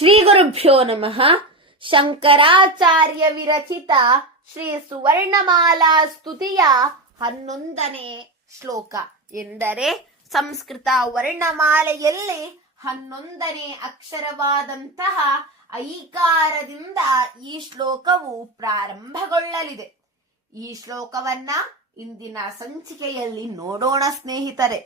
ಶ್ರೀ ಗುರುಭ್ಯೋ ನಮಃ. ಶಂಕರಾಚಾರ್ಯ ವಿರಚಿತ ಶ್ರೀ ಸುವರ್ಣಮಾಲಾ ಸ್ತುತಿಯ 11ನೇ ಶ್ಲೋಕ ಎಂದರೆ ಸಂಸ್ಕೃತ ವರ್ಣಮಾಲೆಯಲ್ಲಿ 11ನೇ ಅಕ್ಷರವಾದಂತಹ ಐಕಾರದಿಂದ ಈ ಶ್ಲೋಕವು ಪ್ರಾರಂಭಗೊಳ್ಳಲಿದೆ. ಈ ಶ್ಲೋಕವನ್ನ ಇಂದಿನ ಸಂಚಿಕೆಯಲ್ಲಿ ನೋಡೋಣ ಸ್ನೇಹಿತರೆ.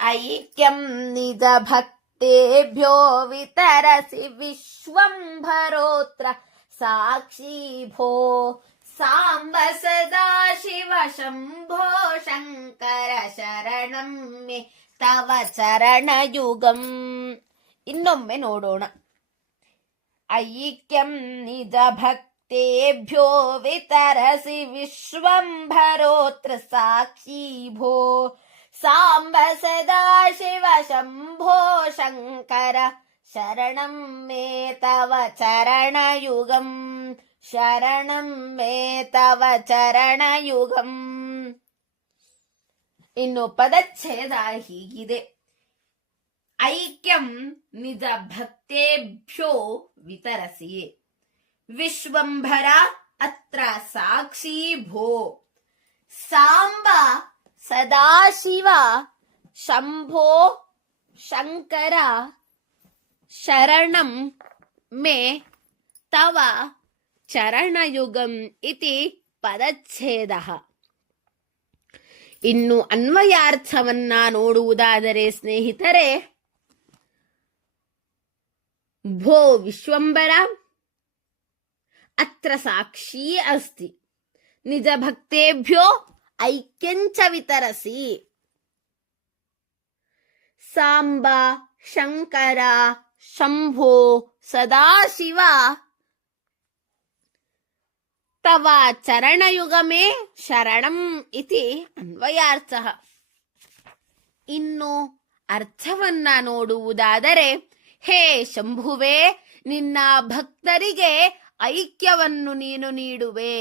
ಐಕ್ಯಂ ನಿಜ ಭಕ್ತೇಭ್ಯೋ ವಿತರಸಿ ವಿಶ್ವಂಭರೋತ್ರ ಸಾಕ್ಷಿ ಭೋ ಸಾಂಬ ಸದಾ ಶಿವ ಶಂಭೋ ಶಂಕರ ಶರಣಂ ಮೇ ತವ ಚರಣಯುಗಂ. ಇನ್ನೊಮ್ಮೆ ನೋಡೋಣ. ಐಕ್ಯಂ ನಿಜ ಭಕ್ತೇಭ್ಯೋ ವಿತರಸಿ ವಿಶ್ವಂಭರೋತ್ರ ಸಾಕ್ಷಿ ಭೋ ಸಾಂಬ ಸದಾ ಶಿವ ಶಂಭೋ ಶಂಕರ ಶರಣಂ ಮೇ ತವ ಚರಣಯುಗಂ ಶರಣಂ ಮೇ ತವ ಚರಣಯುಗಂ. ಇನ್ನು ಪದಚ್ಛೇದ ಹೀಗಿದೆ. ಐಕ್ಯಂ ನಿಜ ಭಕ್ತೇಭ್ಯೋ ವಿತರಸಿ ವಿಶ್ವಂಭರ ಅತ್ರ ಸಾಕ್ಷಿ ಭೋ ಸಾಂಬ ಸದಾಶಿವ ಶಂಭೋ ಶಂಕರ ಶರಣಂ ಮೇ ತವ ಚರಣಯುಗಂ ಇತಿ ಪದಚ್ಛೇದಃ. ಇನ್ನು ಅನ್ವಯಾರ್ಥವನ್ನ ನೋಡುವುದಾದರೆ ಸ್ನೇಹಿತರೆ, ಭೋ ವಿಶ್ವಂಬರ ಅತ್ರ ಸಾಕ್ಷಿ ಅಸ್ತಿ ನಿಜ ಭಕ್ತೇಭ್ಯೋ ಐಕ್ಯಂಚ ವಿತರಸಿ ಸಾಂಬ ಶಂಕರ ಶಂಭೋ ಸದಾಶಿವ ತವ ಚರಣಯುಗಮೇ ಶರಣಂ ಇತಿ ಅನ್ವಯಾರ್ಥಃ. ಇನ್ನು ಅರ್ಥವನ್ನ ನೋಡುವುದಾದರೆ, ಹೇ ಶಂಭುವೇ, ನಿನ್ನ ಭಕ್ತರಿಗೆ ಐಕ್ಯವನ್ನು ನೀನು ನೀಡುವೆ.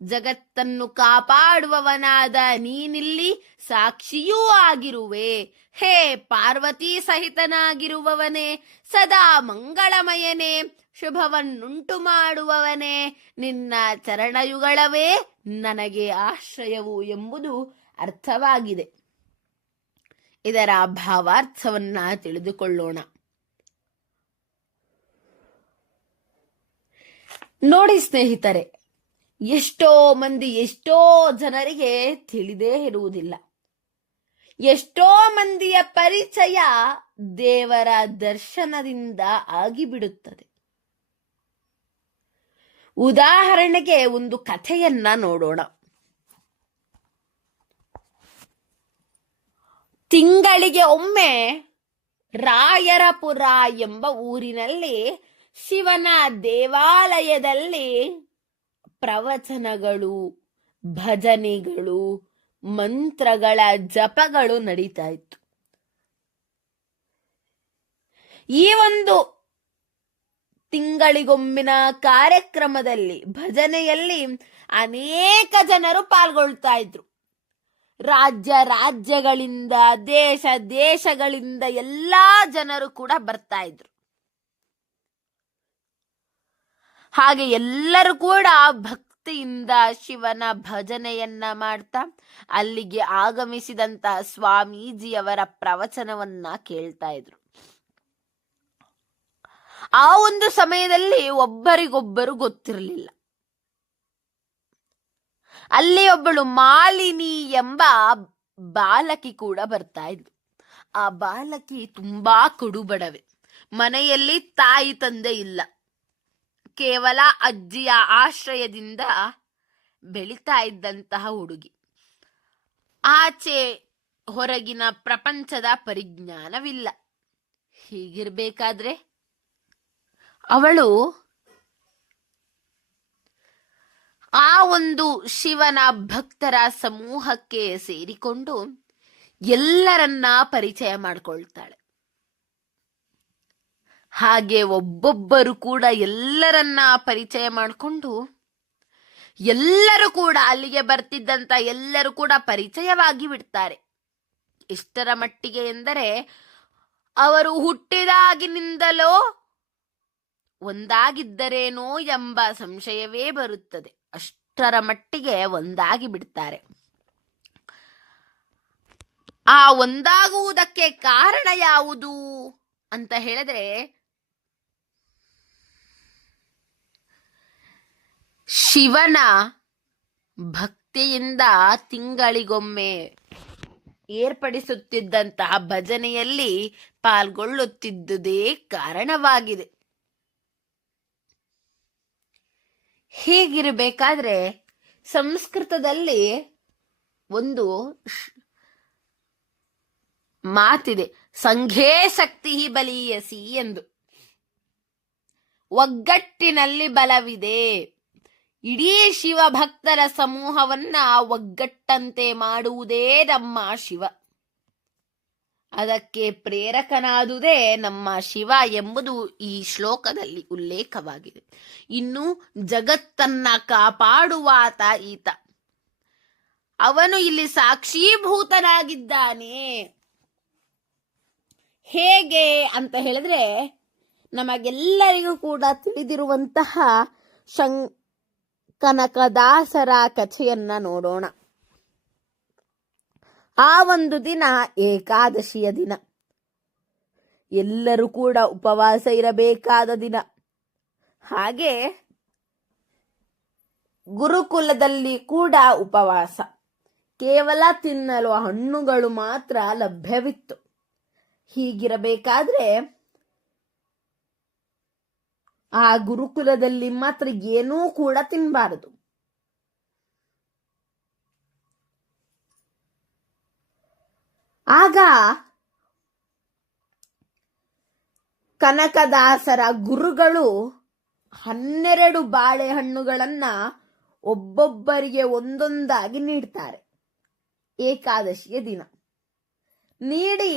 ಜಗತ್ತನ್ನು ಕಾಪಾಡುವವನಾದ ನೀನಿಲ್ಲಿ ಸಾಕ್ಷಿಯೂ ಆಗಿರುವೆ. ಹೇ ಪಾರ್ವತಿ ಸಹಿತನಾಗಿರುವವನೇ, ಸದಾ ಮಂಗಳಮಯನೇ, ಶುಭವನ್ನುಂಟು ಮಾಡುವವನೇ, ನಿನ್ನ ಚರಣಯುಗಳವೇ ನನಗೆ ಆಶ್ರಯವು ಎಂಬುದು ಅರ್ಥವಾಗಿದೆ. ಇದರ ಭಾವಾರ್ಥವನ್ನ ತಿಳಿದುಕೊಳ್ಳೋಣ. ನೋಡಿ ಸ್ನೇಹಿತರೆ, ಎಷ್ಟೋ ಮಂದಿ ಎಷ್ಟೋ ಜನರಿಗೆ ತಿಳಿದೇ ಇರುವುದಿಲ್ಲ. ಎಷ್ಟೋ ಮಂದಿಯ ಪರಿಚಯ ದೇವರ ದರ್ಶನದಿಂದ ಆಗಿಬಿಡುತ್ತದೆ. ಉದಾಹರಣೆಗೆ ಒಂದು ಕಥೆಯನ್ನ ನೋಡೋಣ. ತಿಂಗಳಿಗೆ ಒಮ್ಮೆ ರಾಯರಪುರ ಎಂಬ ಊರಿನಲ್ಲಿ ಶಿವನ ದೇವಾಲಯದಲ್ಲಿ ಪ್ರವಚನಗಳು, ಭಜನೆಗಳು, ಮಂತ್ರಗಳ ಜಪಗಳು ನಡೀತಾ ಇತ್ತು. ಈ ಒಂದು ತಿಂಗಳಿಗೊಮ್ಮಿನ ಕಾರ್ಯಕ್ರಮದಲ್ಲಿ, ಭಜನೆಯಲ್ಲಿ ಅನೇಕ ಜನರು ಪಾಲ್ಗೊಳ್ತಾ ಇದ್ರು. ರಾಜ್ಯಗಳಿಂದ, ದೇಶಗಳಿಂದ ಎಲ್ಲಾ ಜನರು ಕೂಡ ಬರ್ತಾ ಇದ್ರು. ಹಾಗೆ ಎಲ್ಲರೂ ಕೂಡ ಭಕ್ತಿಯಿಂದ ಶಿವನ ಭಜನೆಯನ್ನ ಮಾಡ್ತಾ ಅಲ್ಲಿಗೆ ಆಗಮಿಸಿದಂತ ಸ್ವಾಮೀಜಿಯವರ ಪ್ರವಚನವನ್ನ ಕೇಳ್ತಾ ಇದ್ರು. ಆ ಒಂದು ಸಮಯದಲ್ಲಿ ಒಬ್ಬರಿಗೊಬ್ಬರು ಗೊತ್ತಿರಲಿಲ್ಲ. ಅಲ್ಲಿ ಒಬ್ಬಳು ಮಾಲಿನಿ ಎಂಬ ಬಾಲಕಿ ಕೂಡ ಬರ್ತಾ ಇದ್ಲು. ಆ ಬಾಲಕಿ ತುಂಬಾ ಕಡುಬಡವೆ. ಮನೆಯಲ್ಲಿ ತಾಯಿ ತಂದೆ ಇಲ್ಲ. ಕೇವಲ ಅಜ್ಜಿಯ ಆಶ್ರಯದಿಂದ ಬೆಳೀತಾ ಇದ್ದಂತಹ ಹುಡುಗಿ. ಆಚೆ ಹೊರಗಿನ ಪ್ರಪಂಚದ ಪರಿಜ್ಞಾನವಿಲ್ಲ. ಹೀಗಿರ್ಬೇಕಾದ್ರೆ ಅವಳು ಆ ಒಂದು ಶಿವನ ಭಕ್ತರ ಸಮೂಹಕ್ಕೆ ಸೇರಿಕೊಂಡು ಎಲ್ಲರನ್ನ ಪರಿಚಯ ಮಾಡಿಕೊಳ್ತಾಳೆ. ಹಾಗೆ ಒಬ್ಬೊಬ್ಬರು ಕೂಡ ಎಲ್ಲರನ್ನ ಪರಿಚಯ ಮಾಡಿಕೊಂಡು ಎಲ್ಲರೂ ಕೂಡ ಅಲ್ಲಿಗೆ ಬರ್ತಿದ್ದಂತ ಎಲ್ಲರೂ ಕೂಡ ಪರಿಚಯವಾಗಿ ಬಿಡ್ತಾರೆ. ಎಷ್ಟರ ಮಟ್ಟಿಗೆ ಎಂದರೆ ಅವರು ಹುಟ್ಟಿದಾಗಿನಿಂದಲೋ ಒಂದಾಗಿದ್ದರೇನೋ ಎಂಬ ಸಂಶಯವೇ ಬರುತ್ತದೆ. ಅಷ್ಟರ ಮಟ್ಟಿಗೆ ಒಂದಾಗಿ ಬಿಡ್ತಾರೆ. ಆ ಒಂದಾಗುವುದಕ್ಕೆ ಕಾರಣ ಯಾವುದು ಅಂತ ಹೇಳಿದ್ರೆ, ಶಿವನ ಭಕ್ತಿಯಿಂದ ತಿಂಗಳಿಗೊಮ್ಮೆ ಏರ್ಪಡಿಸುತ್ತಿದ್ದಂತಹ ಭಜನೆಯಲ್ಲಿ ಪಾಲ್ಗೊಳ್ಳುತ್ತಿದ್ದುದೇ ಕಾರಣವಾಗಿದೆ. ಹೀಗಿರಬೇಕಾದ್ರೆ ಸಂಸ್ಕೃತದಲ್ಲಿ ಒಂದು ಮಾತಿದೆ, ಸಂಘೇ ಶಕ್ತಿ ಬಲೀಯಸಿ ಎಂದು. ಒಗ್ಗಟ್ಟಿನಲ್ಲಿ ಬಲವಿದೆ. ಇಡೀ ಶಿವಭಕ್ತರ ಸಮೂಹವನ್ನ ಒಗ್ಗಟ್ಟಂತೆ ಮಾಡುವುದೇ ನಮ್ಮ ಶಿವ. ಅದಕ್ಕೆ ಪ್ರೇರಕನಾದುದೇ ನಮ್ಮ ಶಿವ ಎಂಬುದು ಈ ಶ್ಲೋಕದಲ್ಲಿ ಉಲ್ಲೇಖವಾಗಿದೆ. ಇನ್ನು ಜಗತ್ತನ್ನ ಕಾಪಾಡುವಾತ ಈತ. ಅವನು ಇಲ್ಲಿ ಸಾಕ್ಷೀಭೂತನಾಗಿದ್ದಾನೆ. ಹೇಗೆ ಅಂತ ಹೇಳಿದ್ರೆ, ನಮಗೆಲ್ಲರಿಗೂ ಕೂಡ ತಿಳಿದಿರುವಂತಹ ಕನಕದಾಸರ ಕಥೆಯನ್ನ ನೋಡೋಣ. ಆ ಒಂದು ದಿನ ಏಕಾದಶಿಯ ದಿನ, ಎಲ್ಲರೂ ಕೂಡ ಉಪವಾಸ ಇರಬೇಕಾದ ದಿನ. ಹಾಗೆ ಗುರುಕುಲದಲ್ಲಿ ಕೂಡ ಉಪವಾಸ. ಕೇವಲ ತಿನ್ನಲು ಹಣ್ಣುಗಳು ಮಾತ್ರ ಲಭ್ಯವಿತ್ತು. ಹೀಗಿರಬೇಕಾದ್ರೆ ಆ ಗುರುಕುಲದಲ್ಲಿ ಮಾತ್ರ ಏನೂ ಕೂಡ ತಿನ್ನಬಾರದು. ಆಗ ಕನಕದಾಸರ ಗುರುಗಳು 12 ಬಾಳೆಹಣ್ಣುಗಳನ್ನ ಒಬ್ಬೊಬ್ಬರಿಗೆ ಒಂದೊಂದಾಗಿ ನೀಡ್ತಾರೆ. ಏಕಾದಶಿಯ ದಿನ ನೀಡಿ,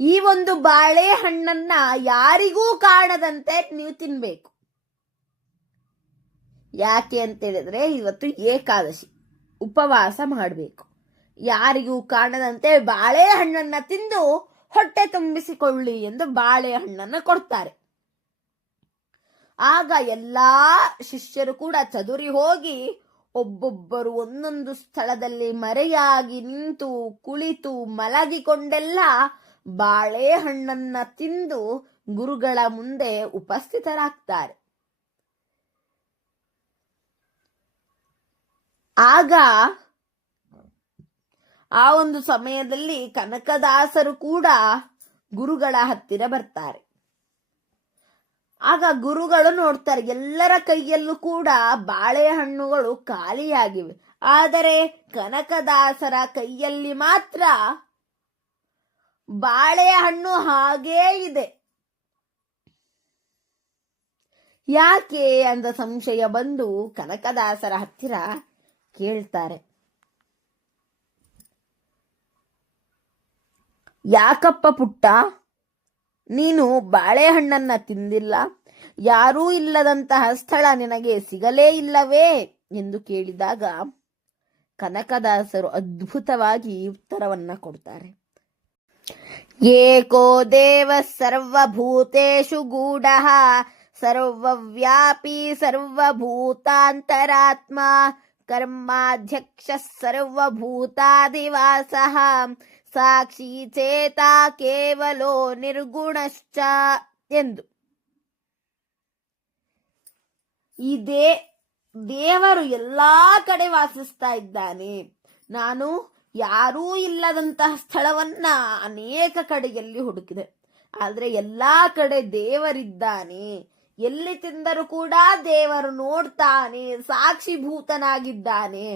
ಈ ಒಂದು ಬಾಳೆಹಣ್ಣನ್ನ ಯಾರಿಗೂ ಕಾಣದಂತೆ ನೀವು ತಿನ್ಬೇಕು. ಯಾಕೆ ಅಂತೇಳಿದ್ರೆ, ಇವತ್ತು ಏಕಾದಶಿ, ಉಪವಾಸ ಮಾಡಬೇಕು. ಯಾರಿಗೂ ಕಾಣದಂತೆ ಬಾಳೆಹಣ್ಣನ್ನ ತಿಂದು ಹೊಟ್ಟೆ ತುಂಬಿಸಿಕೊಳ್ಳಿ ಎಂದು ಬಾಳೆಹಣ್ಣನ್ನ ಕೊಡ್ತಾರೆ. ಆಗ ಎಲ್ಲಾ ಶಿಷ್ಯರು ಕೂಡ ಚದುರಿ ಹೋಗಿ ಒಬ್ಬೊಬ್ಬರು ಒಂದೊಂದು ಸ್ಥಳದಲ್ಲಿ ಮರೆಯಾಗಿ ನಿಂತು ಕುಳಿತು ಮಲಗಿಕೊಂಡೆಲ್ಲ ಬಾಳೆಹಣ್ಣನ್ನ ತಿಂದು ಗುರುಗಳ ಮುಂದೆ ಉಪಸ್ಥಿತರಾಗ್ತಾರೆ. ಆಗ ಆ ಒಂದು ಸಮಯದಲ್ಲಿ ಕನಕದಾಸರು ಕೂಡ ಗುರುಗಳ ಹತ್ತಿರ ಬರ್ತಾರೆ. ಆಗ ಗುರುಗಳು ನೋಡ್ತಾರೆ, ಎಲ್ಲರ ಕೈಯಲ್ಲೂ ಕೂಡ ಬಾಳೆಹಣ್ಣುಗಳು ಖಾಲಿಯಾಗಿವೆ. ಆದರೆ ಕನಕದಾಸರ ಕೈಯಲ್ಲಿ ಮಾತ್ರ ಬಾಳೆಹಣ್ಣು ಹಾಗೇ ಇದೆ. ಯಾಕೆ ಅಂತ ಸಂಶಯ ಬಂದು ಕನಕದಾಸರ ಹತ್ತಿರ ಕೇಳ್ತಾರೆ. ಯಾಕಪ್ಪ ಪುಟ್ಟ, ನೀನು ಬಾಳೆಹಣ್ಣನ್ನ ತಿಂದಿಲ್ಲ? ಯಾರೂ ಇಲ್ಲದಂತಹ ಸ್ಥಳ ನಿನಗೆ ಸಿಗಲೇ ಇಲ್ಲವೇ ಎಂದು ಕೇಳಿದಾಗ ಕನಕದಾಸರು ಅದ್ಭುತವಾಗಿ ಉತ್ತರವನ್ನ ಕೊಡ್ತಾರೆ. ಏಕೋ ದೇವ ಸರ್ವಭೂತೇಷು ಗೂಢಃ ಸರ್ವವ್ಯಾಪಿ ಸರ್ವಭೂತಾಂತರಾತ್ಮ ಕರ್ಮಾಧ್ಯಕ್ಷ ಸರ್ವಭೂತಾಧಿವಾಸಃ ಸಾಕ್ಷಿ ಚೇತ ಕೇವಲೋ ನಿರ್ಗುಣಶ್ಚ ಎಂದು. ಈ ದೇವರು ಎಲ್ಲಾ ಕಡೆ ವಾಸಿಸ್ತಾ ಇದ್ದಾನೆ. ನಾನು ಯಾರೂ ಇಲ್ಲದಂತಹ ಸ್ಥಳವನ್ನ ಅನೇಕ ಕಡೆಯಲ್ಲಿ ಹುಡುಕಿದೆ, ಆದ್ರೆ ಎಲ್ಲಾ ಕಡೆ ದೇವರಿದ್ದಾನೆ. ಎಲ್ಲಿ ತಿಂದರೂ ಕೂಡ ದೇವರು ನೋಡ್ತಾನೆ, ಸಾಕ್ಷಿಭೂತನಾಗಿದ್ದಾನೆ.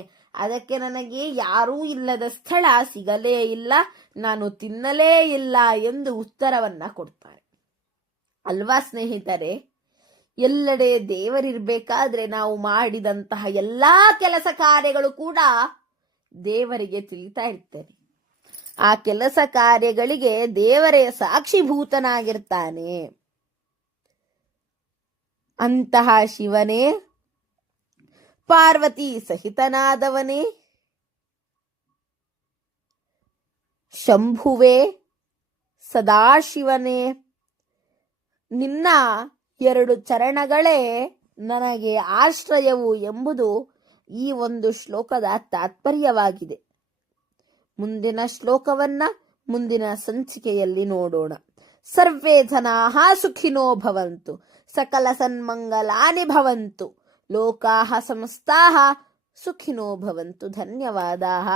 ಅದಕ್ಕೆ ನನಗೆ ಯಾರೂ ಇಲ್ಲದ ಸ್ಥಳ ಸಿಗಲೇ ಇಲ್ಲ, ನಾನು ತಿನ್ನಲೇ ಇಲ್ಲ ಎಂದು ಉತ್ತರವನ್ನ ಕೊಡ್ತಾರೆ. ಅಲ್ವಾ ಸ್ನೇಹಿತರೆ? ಎಲ್ಲೆಡೆ ದೇವರಿರ್ಬೇಕಾದ್ರೆ ನಾವು ಮಾಡಿದಂತಹ ಎಲ್ಲಾ ಕೆಲಸ ಕಾರ್ಯಗಳು ಕೂಡ ದೇವರಿಗೆ ತಿಳಿತಾ ಇರ್ತೇನೆ. ಆ ಕೆಲಸ ಕಾರ್ಯಗಳಿಗೆ ದೇವರೇ ಸಾಕ್ಷಿಭೂತನಾಗಿರ್ತಾನೆ. ಅಂತಹ ಶಿವನೇ, ಪಾರ್ವತಿ ಸಹಿತನಾದವನೇ, ಶಂಭುವೇ, ಸದಾಶಿವನೇ, ನಿನ್ನ 2 ಚರಣಗಳೇ ನನಗೆ ಆಶ್ರಯವು ಎಂಬುದು ಈ ಒಂದು ಶ್ಲೋಕದ ತಾತ್ಪರ್ಯವಾಗಿದೆ. ಮುಂದಿನ ಶ್ಲೋಕವನ್ನ ಮುಂದಿನ ಸಂಚಿಕೆಯಲ್ಲಿ ನೋಡೋಣ. ಸರ್ವೇ ಜನಾಃ ಸುಖಿನೋ ಭವಂತು, ಸಕಲ ಸನ್ಮಂಗಲಾನಿ ಭವಂತು, ಲೋಕಾಃ ಸಮಸ್ತಾಃ ಸುಖಿನೋ ಭವಂತು. ಧನ್ಯವಾದಾः.